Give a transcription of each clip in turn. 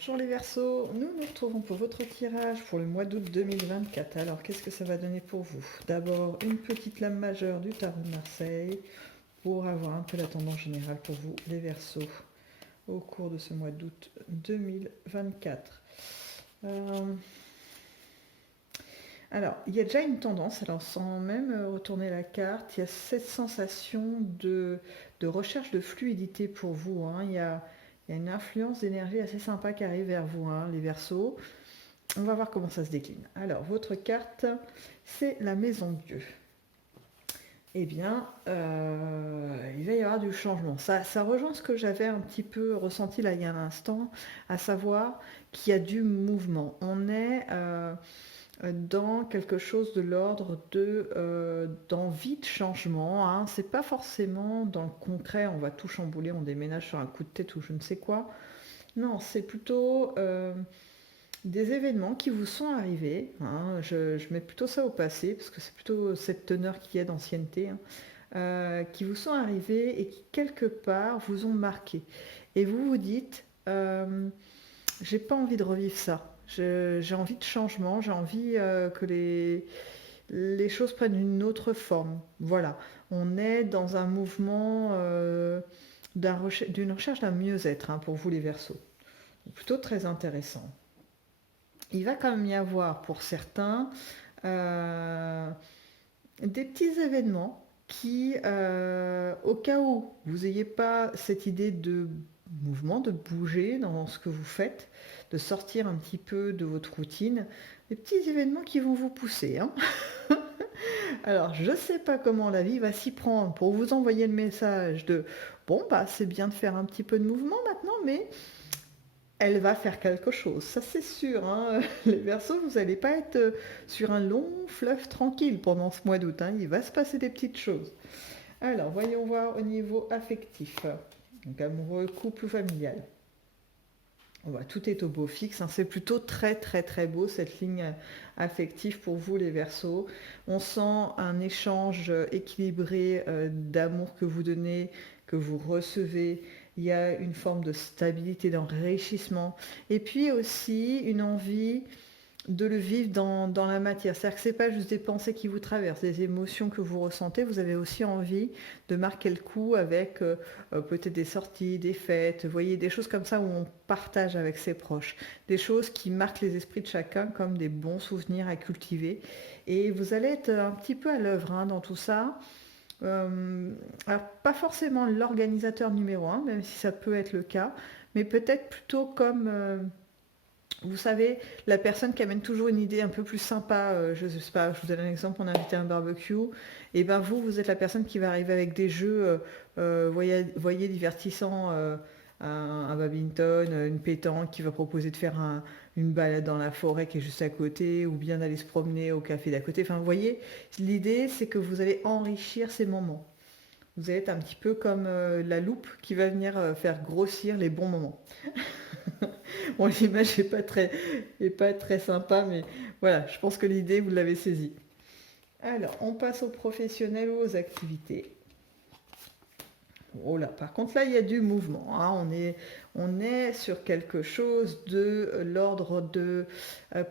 Bonjour les Verseaux, nous nous retrouvons pour votre tirage pour le mois d'août 2024. Alors qu'est-ce que ça va donner pour vous? D'abord une petite lame majeure du tarot de Marseille pour avoir un peu la tendance générale pour vous les Verseaux au cours de ce mois d'août 2024. Alors il y a déjà une tendance, alors sans même retourner la carte, il y a cette sensation de recherche de fluidité pour vous, hein. Il y a une influence d'énergie assez sympa qui arrive vers vous, hein, les Verseaux. On va voir comment ça se décline. Alors, votre carte, c'est la maison de Dieu. Eh bien, il va y avoir du changement. Ça rejoint ce que j'avais un petit peu ressenti là il y a un instant, à savoir qu'il y a du mouvement. On est dans quelque chose de l'ordre d'envie de changement, hein. C'est pas forcément dans le concret, on va tout chambouler, on déménage sur un coup de tête ou je ne sais quoi. Non, c'est plutôt des événements qui vous sont arrivés, hein. Je mets plutôt ça au passé, parce que c'est plutôt cette teneur qui est d'ancienneté, hein, qui vous sont arrivés et qui, quelque part, vous ont marqué. Et vous vous dites, j'ai pas envie de revivre ça. J'ai envie de changement, j'ai envie que les choses prennent une autre forme. Voilà, on est dans un mouvement d'une recherche d'un mieux-être, hein, pour vous les Verseaux. Plutôt très intéressant. Il va quand même y avoir pour certains des petits événements qui, au cas où vous n'ayez pas cette idée de mouvement, de bouger dans ce que vous faites, de sortir un petit peu de votre routine, des petits événements qui vont vous pousser, hein. Alors, je ne sais pas comment la vie va s'y prendre pour vous envoyer le message de bon, bah, c'est bien de faire un petit peu de mouvement maintenant, mais elle va faire quelque chose, ça c'est sûr, hein. Les Verseaux, vous n'allez pas être sur un long fleuve tranquille pendant ce mois d'août, hein. Il va se passer des petites choses. Alors, voyons voir au niveau affectif. Donc, amoureux, couple ou familial. Tout est au beau fixe, hein. C'est plutôt très très très beau cette ligne affective pour vous les Verseaux. On sent un échange équilibré d'amour que vous donnez, que vous recevez. Il y a une forme de stabilité, d'enrichissement. Et puis aussi une envie de le vivre dans la matière. C'est-à-dire que ce n'est pas juste des pensées qui vous traversent, des émotions que vous ressentez. Vous avez aussi envie de marquer le coup avec peut-être des sorties, des fêtes, vous voyez, des choses comme ça où on partage avec ses proches. Des choses qui marquent les esprits de chacun comme des bons souvenirs à cultiver. Et vous allez être un petit peu à l'œuvre, hein, dans tout ça. Alors, pas forcément l'organisateur numéro un, même si ça peut être le cas, mais peut-être plutôt comme vous savez, la personne qui amène toujours une idée un peu plus sympa, je ne sais pas, je vous donne un exemple, on a invité un barbecue, et ben vous êtes la personne qui va arriver avec des jeux, voyez divertissants, un badminton, une pétanque, qui va proposer de faire une balade dans la forêt qui est juste à côté, ou bien d'aller se promener au café d'à côté. Enfin, vous voyez, l'idée c'est que vous allez enrichir ces moments. Vous allez être un petit peu comme la loupe qui va venir faire grossir les bons moments. Bon, l'image est pas très sympa, mais voilà, je pense que l'idée, vous l'avez saisie. Alors, on passe aux professionnels ou aux activités. Oh là, par contre, là, il y a du mouvement, hein. On est sur quelque chose de l'ordre de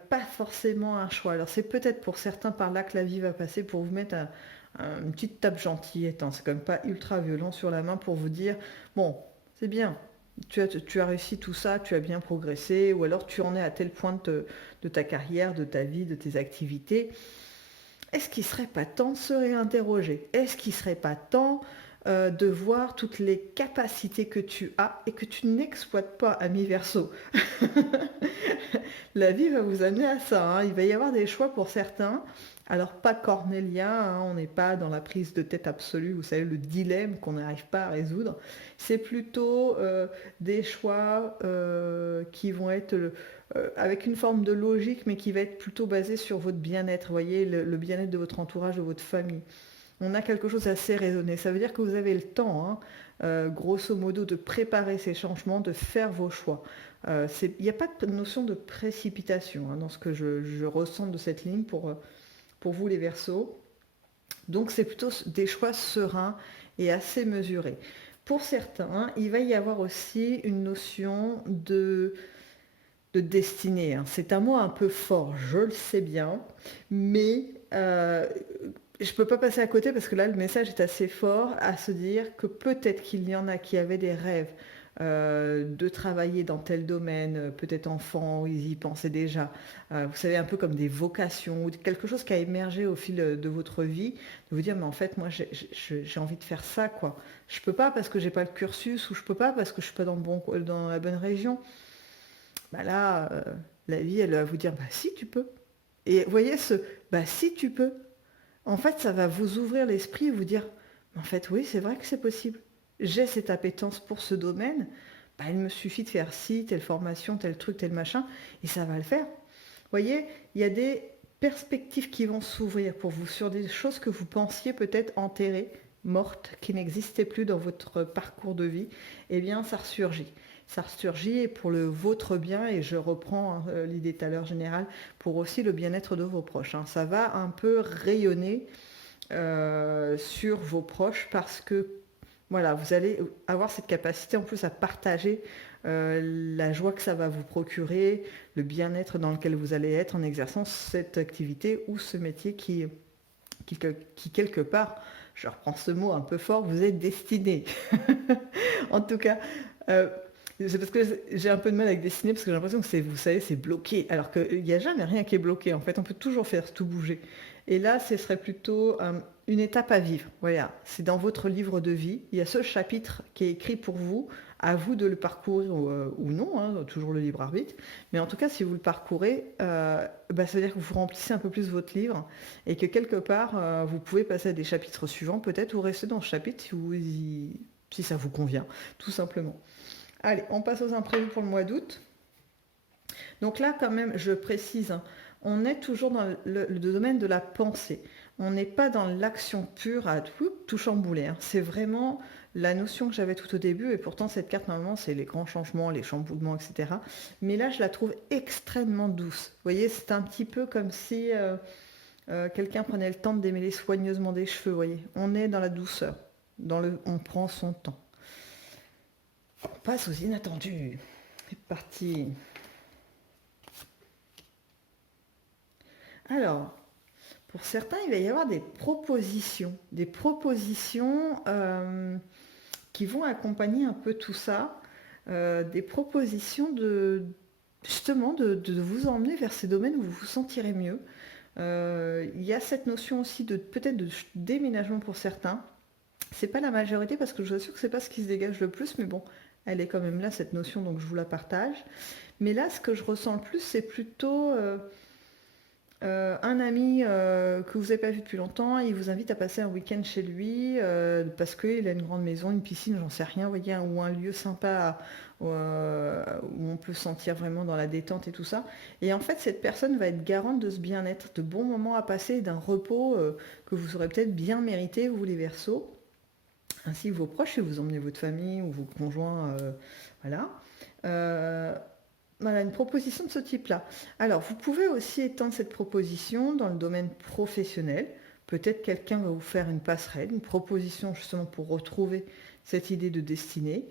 pas forcément un choix. Alors, c'est peut-être pour certains par là que la vie va passer pour vous mettre une petite tape gentillette, hein. C'est quand même pas ultra violent sur la main pour vous dire bon, c'est bien, tu as réussi tout ça, tu as bien progressé, ou alors tu en es à tel point de ta carrière, de ta vie, de tes activités. Est-ce qu'il ne serait pas temps de se réinterroger? Est-ce qu'il ne serait pas temps de voir toutes les capacités que tu as et que tu n'exploites pas, ami Verseau? La vie va vous amener à ça, hein. Il va y avoir des choix pour certains. Alors pas cornélien, hein, on n'est pas dans la prise de tête absolue, vous savez, le dilemme qu'on n'arrive pas à résoudre. C'est plutôt des choix qui vont être avec une forme de logique, mais qui va être plutôt basé sur votre bien-être, vous voyez, le bien-être de votre entourage, de votre famille. On a quelque chose d'assez raisonné. Ça veut dire que vous avez le temps, hein, grosso modo, de préparer ces changements, de faire vos choix. Il n'y a pas de notion de précipitation, hein, dans ce que je ressens de cette ligne pour vous les Verseaux. Donc c'est plutôt des choix sereins et assez mesurés. Pour certains, il va y avoir aussi une notion de de destinée, hein. C'est un mot un peu fort, je le sais bien, mais je peux pas passer à côté parce que là, le message est assez fort à se dire que peut-être qu'il y en a qui avaient des rêves de travailler dans tel domaine, peut-être enfant, ils y pensaient déjà. Vous savez, un peu comme des vocations ou quelque chose qui a émergé au fil de votre vie, de vous dire, mais en fait, moi, j'ai envie de faire ça, quoi. Je peux pas parce que j'ai pas le cursus ou je peux pas parce que je suis pas dans la bonne région. Bah là, la vie, elle va vous dire, bah si, tu peux. Et vous voyez, bah si, tu peux. En fait, ça va vous ouvrir l'esprit et vous dire, en fait, oui, c'est vrai que c'est possible. J'ai cette appétence pour ce domaine. Bah, il me suffit de faire ci, telle formation, tel truc, tel machin, et ça va le faire. Vous voyez, il y a des perspectives qui vont s'ouvrir pour vous sur des choses que vous pensiez peut-être enterrées, mortes, qui n'existaient plus dans votre parcours de vie. Eh bien, ça ressurgit. Ça ressurgit et pour le vôtre bien, et je reprends l'idée tout à l'heure générale, pour aussi le bien-être de vos proches, hein. Ça va un peu rayonner sur vos proches parce que voilà, vous allez avoir cette capacité en plus à partager la joie que ça va vous procurer, le bien-être dans lequel vous allez être en exerçant cette activité ou ce métier qui quelque part, je reprends ce mot un peu fort, vous êtes destiné. En tout cas, euh, c'est parce que j'ai un peu de mal avec dessiner parce que j'ai l'impression que c'est, vous savez, c'est bloqué. Alors qu'il n'y a jamais rien qui est bloqué. En fait, on peut toujours faire tout bouger. Et là, ce serait plutôt une étape à vivre. Voilà, c'est dans votre livre de vie. Il y a ce chapitre qui est écrit pour vous. À vous de le parcourir ou non, hein, toujours le libre arbitre. Mais en tout cas, si vous le parcourez, bah, ça veut dire que vous remplissez un peu plus votre livre et que quelque part, vous pouvez passer à des chapitres suivants peut-être ou rester dans ce chapitre si ça vous convient, tout simplement. Allez, on passe aux imprévus pour le mois d'août. Donc là, quand même, je précise, hein, on est toujours dans le domaine de la pensée. On n'est pas dans l'action pure à tout chambouler, hein. C'est vraiment la notion que j'avais tout au début, et pourtant cette carte, normalement, c'est les grands changements, les chamboulements, etc. Mais là, je la trouve extrêmement douce. Vous voyez, c'est un petit peu comme si quelqu'un prenait le temps de démêler soigneusement des cheveux, vous voyez. On est dans la douceur, on prend son temps. On passe aux inattendus. C'est parti. Alors, pour certains, il va y avoir des propositions qui vont accompagner un peu tout ça, des propositions justement de vous emmener vers ces domaines où vous vous sentirez mieux. Il y a cette notion aussi de peut-être de déménagement pour certains. C'est pas la majorité parce que je vous assure que c'est pas ce qui se dégage le plus, mais bon, elle est quand même là cette notion, donc je vous la partage. Mais là, ce que je ressens le plus, c'est plutôt un ami que vous n'avez pas vu depuis longtemps, il vous invite à passer un week-end chez lui parce qu'il a une grande maison, une piscine, j'en sais rien, vous voyez, ou un lieu sympa où on peut se sentir vraiment dans la détente et tout ça. Et en fait, cette personne va être garante de ce bien-être, de bons moments à passer, d'un repos que vous aurez peut-être bien mérité, vous les Verseaux, ainsi que vos proches, si vous emmenez votre famille ou vos conjoints, voilà. Euh, voilà, une proposition de ce type-là. Alors, vous pouvez aussi étendre cette proposition dans le domaine professionnel. Peut-être quelqu'un va vous faire une passerelle, une proposition justement pour retrouver cette idée de destinée.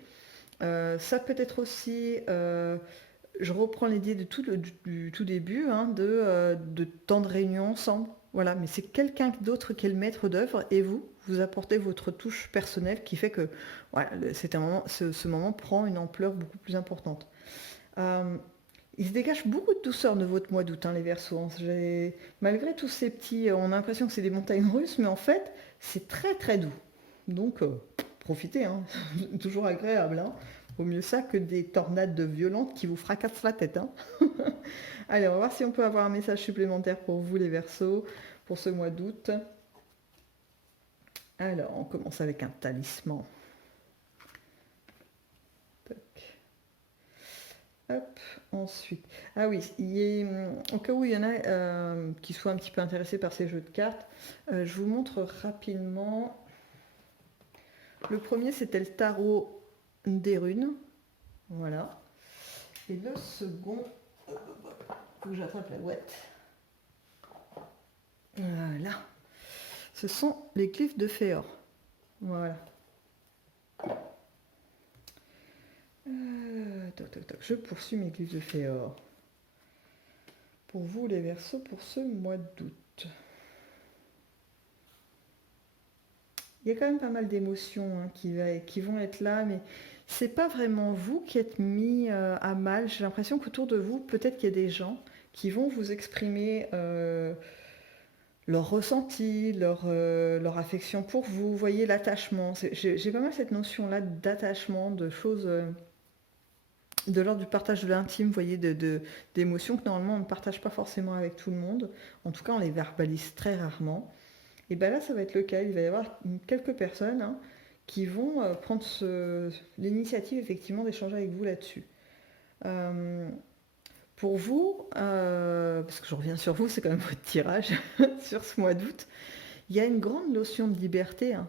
Ça peut être aussi, je reprends l'idée du tout début, hein, de temps de réunion ensemble. Voilà, mais c'est quelqu'un d'autre qui est le maître d'œuvre et vous apportez votre touche personnelle qui fait que voilà, ce moment prend une ampleur beaucoup plus importante. Euh, il se dégage beaucoup de douceur de votre mois d'août, hein, les Verseaux, hein. Malgré tous ces petits, on a l'impression que c'est des montagnes russes, mais en fait, c'est très très doux. Donc, profitez, hein. Toujours agréable, hein. Vaut mieux ça que des tornades violentes qui vous fracassent la tête, hein. Allez, on va voir si on peut avoir un message supplémentaire pour vous, les Verseaux, pour ce mois d'août. Alors, on commence avec un talisman. Hop, ensuite. Ah oui, au cas où il y en a qui soient un petit peu intéressés par ces jeux de cartes, je vous montre rapidement. Le premier, c'était le tarot des runes. Voilà. Et le second, il faut que j'attrape la boîte. Voilà. Ce sont les glyphes de Féor. Voilà. Toc, toc, toc. Je poursuis mes glyphes de Féor. pour vous les Verseaux pour ce mois d'août. Il y a quand même pas mal d'émotions hein, qui vont être là, mais c'est pas vraiment vous qui êtes mis à mal. J'ai l'impression qu'autour de vous, peut-être qu'il y a des gens qui vont vous exprimer leur ressenti, leur affection pour vous. Vous voyez l'attachement. J'ai pas mal cette notion-là d'attachement, de choses de l'ordre du partage de l'intime, vous voyez, d'émotions que normalement on ne partage pas forcément avec tout le monde. En tout cas, on les verbalise très rarement. Et bien là, ça va être le cas. Il va y avoir quelques personnes hein, qui vont prendre l'initiative effectivement d'échanger avec vous là-dessus. Euh, pour vous, parce que je reviens sur vous, c'est quand même votre tirage sur ce mois d'août, il y a une grande notion de liberté, hein,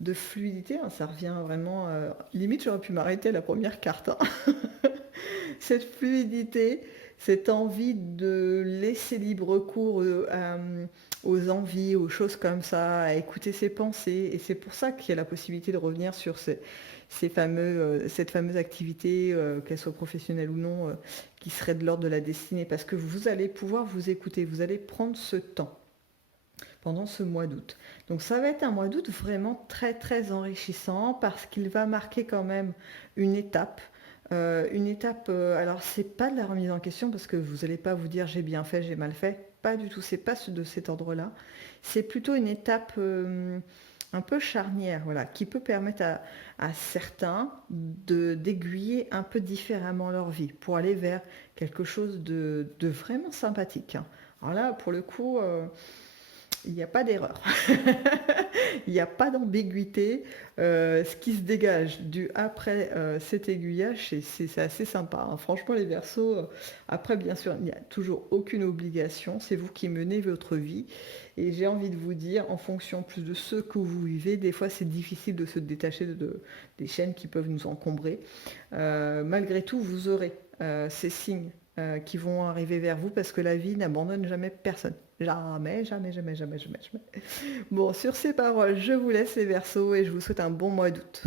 de fluidité. Hein, ça revient vraiment. Limite, j'aurais pu m'arrêter à la première carte. Hein. Cette fluidité, cette envie de laisser libre cours aux envies, aux choses comme ça, à écouter ses pensées. Et c'est pour ça qu'il y a la possibilité de revenir sur cette fameuse activité, qu'elle soit professionnelle ou non, qui serait de l'ordre de la destinée. Parce que vous allez pouvoir vous écouter, vous allez prendre ce temps pendant ce mois d'août. Donc ça va être un mois d'août vraiment très très enrichissant parce qu'il va marquer quand même une étape. Alors c'est pas de la remise en question parce que vous n'allez pas vous dire j'ai bien fait, j'ai mal fait. Pas du tout, c'est pas de cet ordre-là. C'est plutôt une étape un peu charnière, voilà, qui peut permettre à certains d'aiguiller un peu différemment leur vie pour aller vers quelque chose de vraiment sympathique. Hein. Alors là, pour le coup, il n'y a pas d'erreur. Il n'y a pas d'ambiguïté. Ce qui se dégage après cet aiguillage, c'est assez sympa. Hein. Franchement, les Verseaux, après, bien sûr, il n'y a toujours aucune obligation. C'est vous qui menez votre vie. Et j'ai envie de vous dire, en fonction plus de ce que vous vivez, des fois, c'est difficile de se détacher des chaînes qui peuvent nous encombrer. Malgré tout, vous aurez ces signes qui vont arriver vers vous parce que la vie n'abandonne jamais personne. Jamais, jamais, jamais, jamais, jamais, jamais. Bon, sur ces paroles, je vous laisse les Verseaux et je vous souhaite un bon mois d'août.